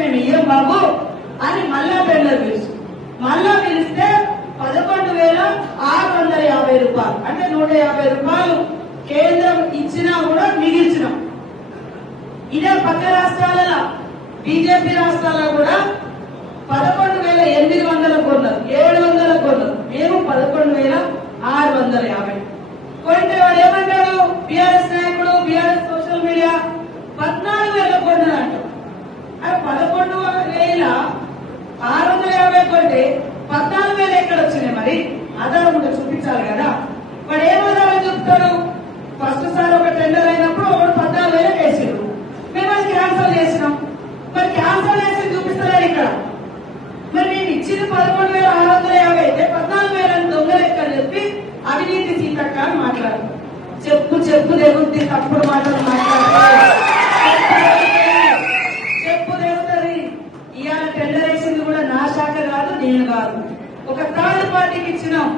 మేము ఇయ్యం బాబు అని మళ్ళా టెండర్ పిలుసు. మళ్ళా పిలిస్తే 11,650 రూపాయలు, అంటే 150 రూపాయలు కేంద్రం ఇచ్చినా కూడా మిగిల్చినాం. ఇదే పక్క రాష్ట్రాలలో బీజేపీ రాష్ట్రాల్లో కూడా 11,800 కొన్నారు, 700 కొన్నారు. మేము 11,650 కొంటే వాడు ఏమంటాడు బీఆర్ఎస్ నాయకుడు, బీఆర్ఎస్ సోషల్ మీడియా 14,000 కొన్నారు అంటారు. అది 11,650 కొంటే 14,000 ఎక్కడ వచ్చినాయి? మరి ఆధారం ఉంటే చూపించాలి కదా. వాడు ఏం ఆధారం చెప్తాడు? ఫస్ట్ సార్ ఒక టెండర్ అయినప్పుడు ఒకడు 14,000 వేసాడు, మేము అది క్యాన్సల్ చేసినాం. మరి క్యాన్సల్ చేసి చూపిస్తలేరు ఇక్కడ. మరి నేను ఇచ్చిన 11,650 అయితే 14,000 దొంగలు ఎక్కడ చెప్పి అవినీతి సీతక్క అని మాట్లాడు. చెప్పు తెగుద్ది, తప్పుడు మాటలు మాట్లాడాలి, చెప్పు తెగుతుంది. ఇవాళ టెండర్ వేసింది కూడా నా శాఖ కాదు, నేను కాదు, ఒక థర్డ్ పార్టీకి ఇచ్చినాం.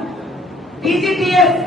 టీజీటీఎస్